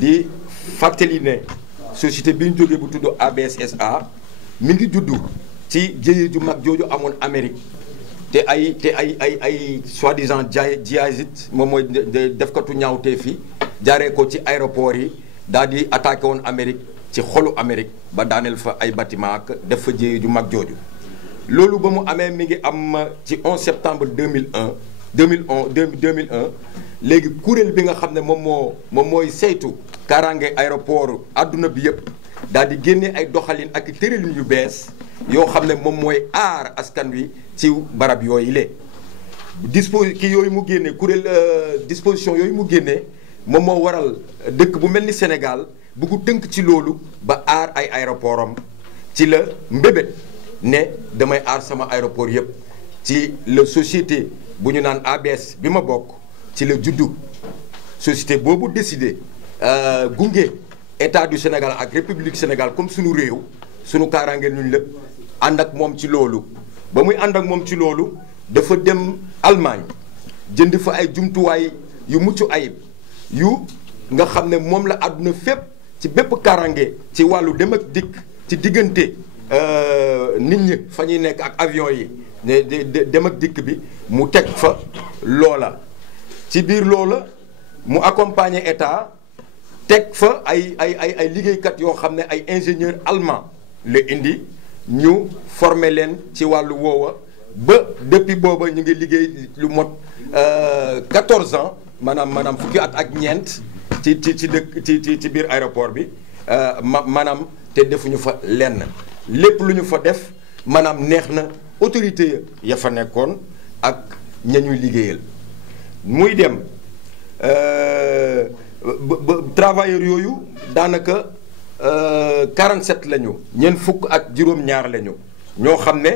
di fàttali ne société bi ñu jógee bu tudd ABSSA mi ngi juddu ci jëye ju mag jooju amoon Amérique te ay soi-disant djihadistes moom mooy defkatu ñaawtee fi jaaree ko ci aéroport yi daal di attaqué woon Amérique ci xolu Amérique ba daaneel fa ay bâtiment ak def fa jëye ju mag jooju. loolu ba mu amee mi ngi am ci 11 septembre 2001 léegi kuréel bi nga xam ne moom mooy saytu kaaraange aéroport adduna bi yëpp daal di génne ay doxalin ak tëralin yu bees yoo xam ne moom mooy aar askan wi ci barab yooyu le yooyu mu génne kuréel disposition yooyu mu génne moom moo waral dëkk bu mel ni Sénégal bu ko tënk ci loolu ba aar ay aéroport am ci la mbébét ne damay aar sama aéroport yëpp ci la société bu ñu naan ABS bi ma bokk ci la juddu société boobu décidé gunge état du Sénégal ak république Sénégal comme sunu réew sunu kaaraange ñun lépp ànd ak moom ci loolu ba muy ànd ak moom ci loolu dafa dem Allemagne jënd fa ay jumtuwaay yu mucc ayib yu nga xam ne moom la àdduna fépp ci bépp kaaraange ci wàllu dem ak dikk ci diggante nit ñi fa ñuy nekk ak avion yi dem ak dikk bi mu teg fa loola ci biir loola mu accompagner état teg fa ay liggéeykat yoo xam ne ay ingénieur allemand la indi ñu former leen ci wàllu woowa ba depuis booba ñu ngi liggéey lu mot 14 ans maanaam fukki at ak ñeent ci dëkk ci biir aéroport bi maanaam te defuñu fa lenn lépp lu ñu fa def maanaam neex na autorité ya fa nekkoon ak ña ñuy liggéeyal muy dem travailleurs yooyu daanaka 47 lañu ñeent fukk ak juróom-ñaar lañu ñoo xam ne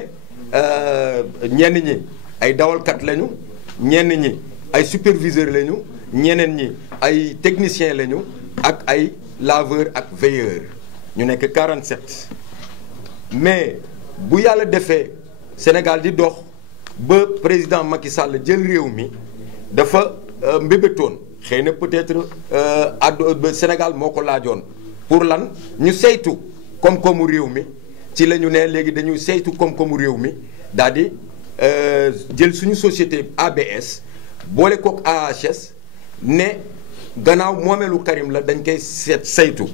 ñenn ñi ay dawalkat lañu ñenn ñi ay superviseur lañu ñeneen ñi ay technicien lañu ak ay laveur ak veilleur ñu nekk 47 mais bu yàlla defee Sénégal di dox ba président Macky Sall jël réew mi dafa mbébétoon xëy na peut-être Sénégal moo ko laajoon pour lan ñu saytu koom-koomu réew mi ci la ñu ne léegi dañuy saytu koom-koomu réew mi daal di jël suñu société ABS boole kook AHS ne gannaaw moomeelu Karim la dañ koy saytu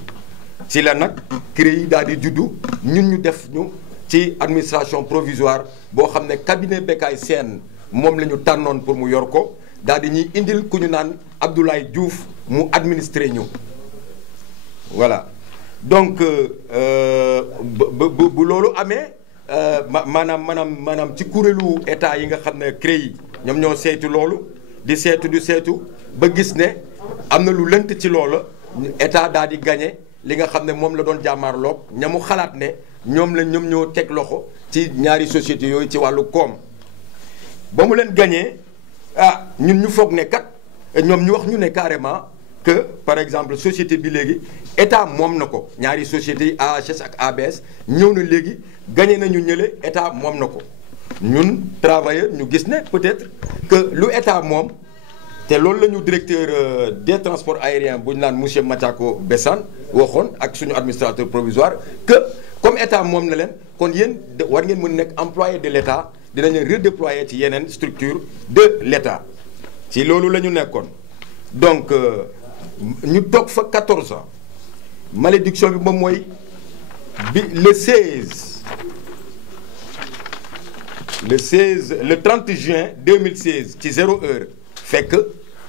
ci la nag CREI daal di juddu ñun ñu def ñu ci administration provisoire boo xam ne cabinet Bekay Sène moom la ñu tànnoon pour mu yor ko daal di ñuy indil ku ñu naan Abdoulaye Diouf mu administré ñu voilà donc bu loolu amee maanaam ci kuréelu état yi nga xam ne CREI ñoom ñoo saytu loolu di seetu ba gis ne am na lu lënt ci loola état daal di gagné li nga xam ne moom la doon jàmmaarloog ñamu xalaat ne ñoom ñoo teg loxo ci ñaari sociétés yooyu ci wàllu koom ba mu leen gagné ñun ñu foog ne kat ñoom ñu wax ñu ne carrément que par exemple société bi léegi état moom na ko ñaari sociétés yi AHS ak ABS ñëw na léegi gagné nañu ñële état moom na ko ñun travailleur ñu gis ne peut-être que lu état moom te loolu la ñu directeur des transports aériens bu ñu naan monsieur Mathiako Bessane waxoon ak suñu administrateur provisoire que comme état moom na leen kon yéen war ngeen mën nekk employé de l'état dinañ leen redéployer ci yeneen structure de l'état ci loolu la ñu nekkoon donc ñu toog fa 14 ans malédiction bi moom mooy bi le 30 juin 2016 ci 0 heure fekk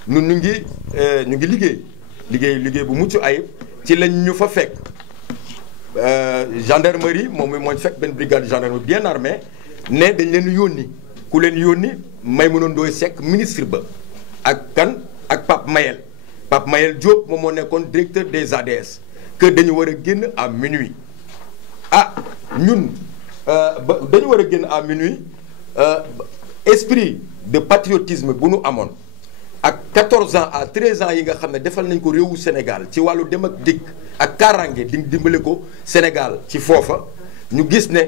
ñun ñu ngi liggéey bu mucc ayib ci lañ ñu fa fekk gendarmerie moom moo fekk benn brigade de gendarmerie bien armée ne dañ leen yónni ku leen yónni Maïmouna Ndoye Seck ministre ba ak kan ak Pape Mayel Diop moom moo nekkoon directeur des ADS que dañu war a génn à minuit ñun dañu war a génn à minuit esprit de patriotisme bu nu amoon ak 14 ans à 13 ans yi nga xam ne defal nañ ko réewu Sénégal ci wàllu dem ak dikk ak kaaraange di dimbale ko Sénégal ci foofa ñu gis ne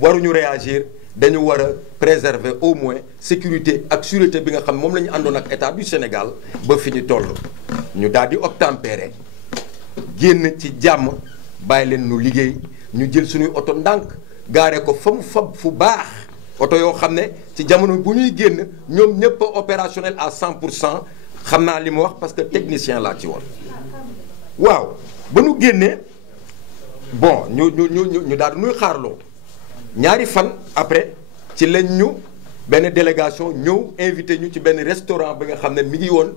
waruñu réagir dañu war a préserver au moins sécurité ak sûreté bi nga xam moom la ñu àndoon ak état du Sénégal ba fi ñu toll ñu daal di obtempérer génn ci jàmm bàyyi leen nu liggéey ñu jël suñuy oto ndànk gaare ko fa mu fab fu baax oto yoo xam ne ci jamono bu ñuy génn ñoom ñëpp opérationnel à 100% xam naa li mu wax parce que technicien laa ci woon. waaw ba nu génnee bon ñu daal di nuy xaarloo ñaari fan après ci lañ ñu benn délégation ñëw invité ñu ci benn restaurant bi nga xam ne mi ngi woon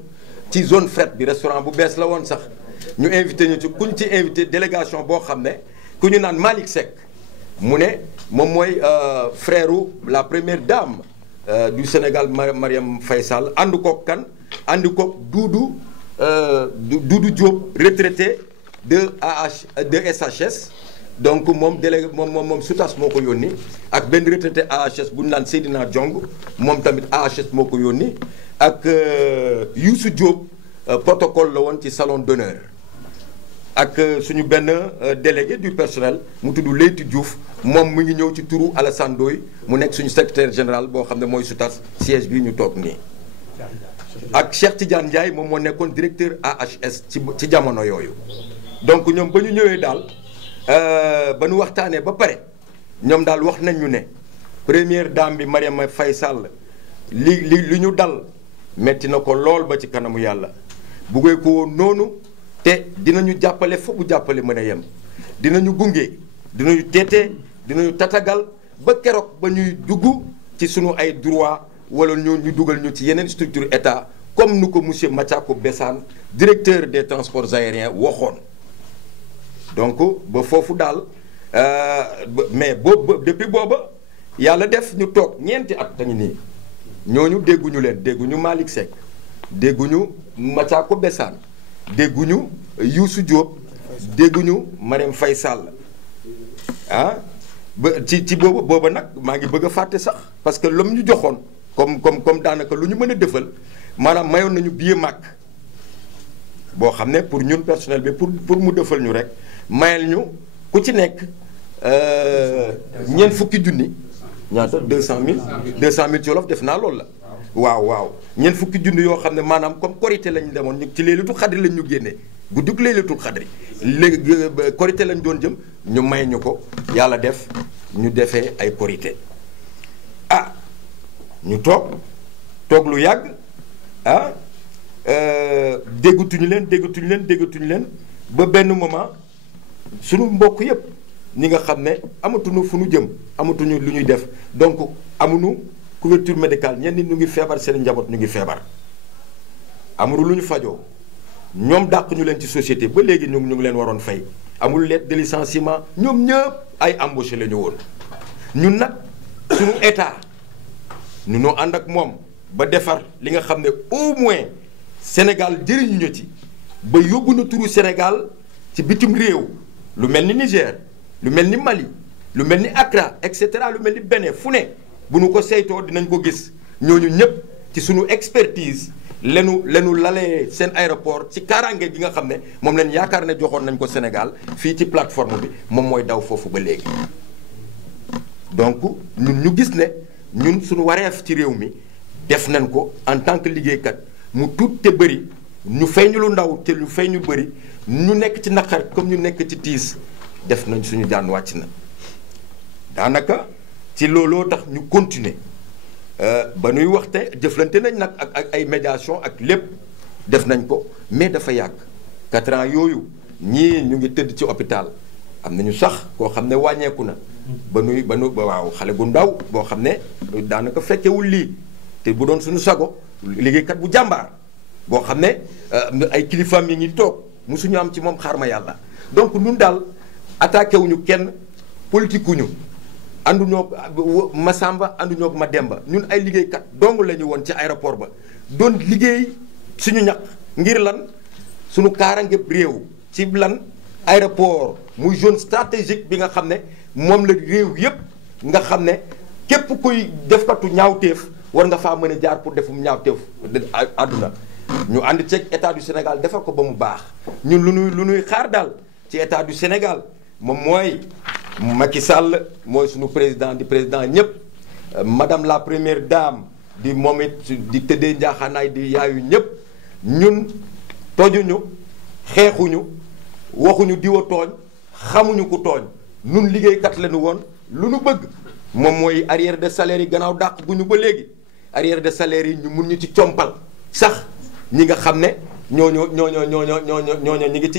ci zone fret bi restaurant bu bees la woon sax ñu invité ñu ci kuñ ci invité délégation boo xam ne ku ñu naan Malick Seck mu ne moom mooy frère la première dame du Sénégal Marième Faye Sall ànd koog kan ànd koog Doudou Diop retraité de SHS donc moom délégué moom Soutas moo ko yónni ak benn retraité AHS bu ñu naan Seydina Diong moom tamit AHS moo ko yónni ak Youssou Diop protocole la woon ci salon d'honneur ak suñu benn délégué du personnel mu tudd Leyti Diouf moom mu ngi ñëw ci turu Alassane Ndoye mu nekk suñu secrétaire général boo xam ne mooy Soutas siège bi ñu toog nii ak Cheikh Tidiane Ndiaye moom moo nekkoon directeur AHS ci jamono yooyu donc ñoom ba ñu ñëwee daal ba ñu waxtaanee ba pare ñoom daal wax nañ ñu ne première dame bi Marième Faye Sall li ñu dal metti na ko lool ba ci kanamu yàlla buggee ko woon noonu te dinañu jàppale fa bu jàppale mën a yem dinañu gunge dinañu teete dinañu tatagal ba keroog ba ñuy dugg ci sunu ay droit wala ñu dugal ñu ci yeneen structure état comme nu ko monsieur Mathiako Bessane directeur des transports aériens waxoon donc ba foofu daal mais boobu depuis booba yàlla def ñu toog ñeenti at dañu nii ñooñu dégguñu leen dégguñu Malick Seck dégguñu Mathiako Bessane dégguñu Youssou Diop dégguñu Marième Faye Sall ah ba ci booba nag maa ngi bëgg a fàtte sax parce que lam ñu joxoon comme daanaka lu ñu mën a defal maanaam mayoon nañu billet màkk boo xam ne pour ñun personnel bi pour mu defal ñu rek mayal ñu ku ci nekk ñeent fukki junni ñaata 200000 200000 ci wolof def naa loolu la waaw ñeent fukki junni yoo xam ne maanaam comme korité lañu demoon ci Laylatul Xadri lañ ñu génnee guddug Laylatul Xadri léegi korité lañ doon jëm ñu may ñu ko yàlla def ñu defee ay korité ñu toog lu yàgg déggatuñu leen ba benn moment sunu mbokk yépp ñi nga xam ne amatuñu fu ñu jëm amatuñu lu ñuy def donc amuñu couverture médicale ñenn ñu ngi feebar seen njaboot ñu ngi feebar amul lu ñu fajoo ñoom dàq ñu leen ci société ba léegi ñu ngi leen waroon fay amul lettre de licenciement ñoom ñëpp ay embauché la ñu woon ñun nag suñu état ñu noo ànd ak moom ba defar li nga xam ne au moins Sénégal jëriñu ñu ci ba yóbbu na turu Sénégal ci bitim réew lu mel ni Niger lu mel ni Mali lu mel ni Accra et cetera lu mel ni Bénin fu ne bu nu ko saytoo dinañ ko gis ñooñu ñëpp ci suñu expertise lenu lalee seen aéroport ci kaaraange gi nga xam ne moom lañ yaakaar ne joxoon nañ ko Sénégal fii ci plateforme bi moom mooy daw foofu ba léegi donc ñun ñu gis ne ñun suñu wareef ci réew mi def nañ ko en tant que liggéeykat mu tuut te bëri ñu fay ñu lu ndaw te ñu fay ñu bëri ñu nekk ci naqar comme ñu nekk ci tiis def nañ suñu jaan wàcc na daanaka ci looloo tax ñu continuer ba nuy waxte jëflante nañ nag ak ay médiation ak lépp def nañ ko mais dafa yàgg 4 ans yooyu ñii ñu ngi tëdd ci hôpital am nañu sax koo xam ne wàññeeku na ba waaw xale gu ndaw boo xam ne daanaka fekkewul lii te bu doon suñu sago liggéeykat bu jàmbaar boo xam ne ay kilifaam yi ñi toog musuñu am ci moom xaar ma yàlla donc ñun daal attaqué wuñu kenn politique wuñu ànduñoo Masamba ànduñoo Mademba ñun ay liggéeykat dong la ñu woon ci aéroport ba doon liggéey suñu ñaq ngir lan suñu kaaraange réew ci lan aéroport muy zone stratégique bi nga xam ne moom la réew yépp nga xam ne képp kuy defkatu ñaawteef war nga faa mën a jaar pour defum ñaawteef àdduna ñu ànd ceeg état du Sénégal defar ko ba mu baax ñun lu nuy xaar daal ci état du Sénégal moom mooy Macky Sall mooy suñu président di président ñëpp madame la première dame di moom it di tëddee njaaxaanaay di yaayu ñëpp ñun tojuñu xeexuñu waxuñu diwa tooñ xamuñu ku tooñ nun liggéeykat lañu woon lu nu bëgg moom mooy arrière de salaire yi gannaaw dàq gu ñu ba léegi arrière de salaire yi ñu mun ñu ci compal sax ñi nga xam ne ñooñu ñi ngi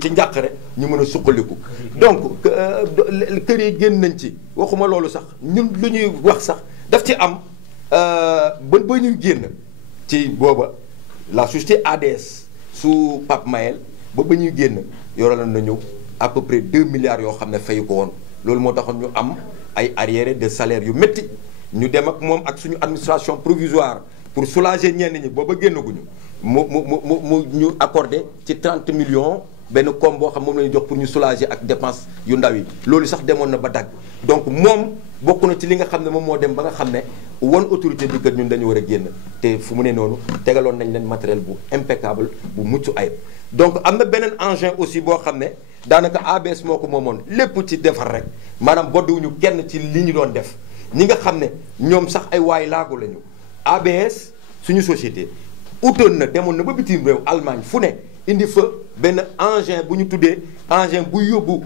ci njàqare ñu mën a suqaliku. donc kër yi génn nañ ci waxuma loolu sax ñun lu ñuy wax sax daf ci am ba ñuy génn ci booba la société ADS su Pape Mayel ba ñuy génn yoroon nañu à peu près 2 milliards yoo xam ne fayu ko woon loolu moo taxoon ñu am ay arriérés de salaire yu métti ñu dem ak moom ak suñu administration provisoire pour soulager ñenn ñi booba génnaguñu mu ñu accordé ci 30 millions benn koom boo xam moom la ñu jox pour ñu soulager ak dépense yu ndaw yi loolu sax demoon na ba dagg donc moom bokk na ci li nga xam ne moom moo dem ba nga xam ne won autorité bi kat ñun dañu war a génn te fu mu ne noonu tegaloon nañ leen matériel bu impeccable bu mucc ayib. donc am na beneen engin aussi boo xam ne daanaka ABS moo ko moomoon lépp ci defar rek maanaam bodduwuñu kenn ci li ñu doon def ñi nga xam ne ñoom sax ay waay laagu lañu ABS suñu société utoon na demoon na ba bitim réew Allemagne fu ne indi fa benn engin bu ñu tuddee engin bu yóbbu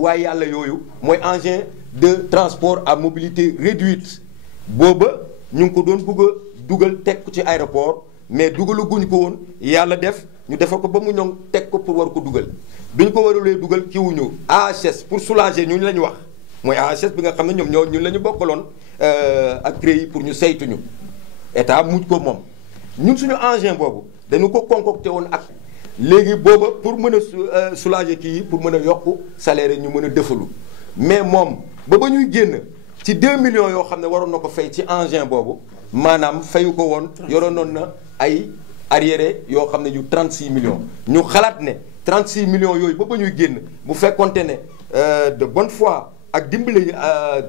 waay yàlla yooyu mooy engin de transport à mobilité réduite booba ñu ngi ko doon bëgg a dugal teg ko ci aéroport mais dugaluguñ ko woon yàlla def ñu defal ko ba mu ñoŋ teg ko pour war ko dugal bi ñu ko warulee dugal kii wuñu AHS pour soulager ñu la ñu wax mooy AHS bi nga xam ne ñoom ñun la ñu bokkaloon ak CREI pour ñu saytuñu état mujj ko moom ñun suñu engin boobu dañu ko concocté woon ak léegi booba pour mën a soulager kii yi pour mën a yokk salaire ñu mën a defalu mais moom ba ñuy génn ci 2 millions yoo xam ne waroon na ko fay ci engin boobu maanaam fayu ko woon yoroon na ay arriéré yoo xam ne yu 36 millions ñu xalaat ne 36 millions yooyu ba ñuy génn bu fekkonte ne de bonne foi ak dimbali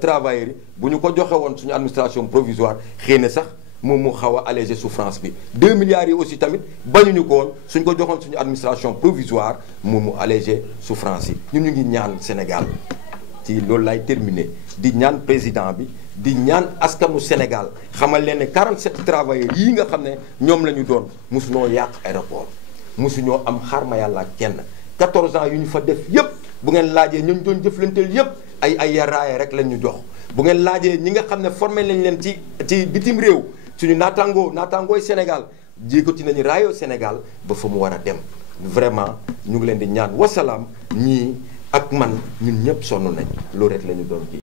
travailleurs yi bu ñu ko joxe woon suñu administration provisoire xëy na sax moom mu xaw a alléger souffrance bi 2 milliards yi aussi tamit bañuñu ko woon suñ ko joxoon suñu administration provisoire moom mu alléger souffrance yi ñun ñu ngi ñaan Sénégal ci loolu lay terminer di ñaan président bi di ñaan askanu Sénégal xamal leen ne 47 travailleurs yii nga xam ne ñoom la ñu doon mosuñoo yàq aéroport mosuñoo am xarma yàlla ak kenn 14 ans yu ñu fa def yépp bu ngeen laajee ñu doon jëflanteel yépp ay yaraaye rek lañ ñu jox bu ngeen laajee ñi nga xam ne formé lañ leen ci bitim réew suñu naataangooy Sénégal jéegati nañu raayoo Sénégal ba fa mu war a dem vraiment ñu ngi leen di ñaan wasalaam ñii ak man ñun ñëpp sonn nañ loolu rek la ñu doon kii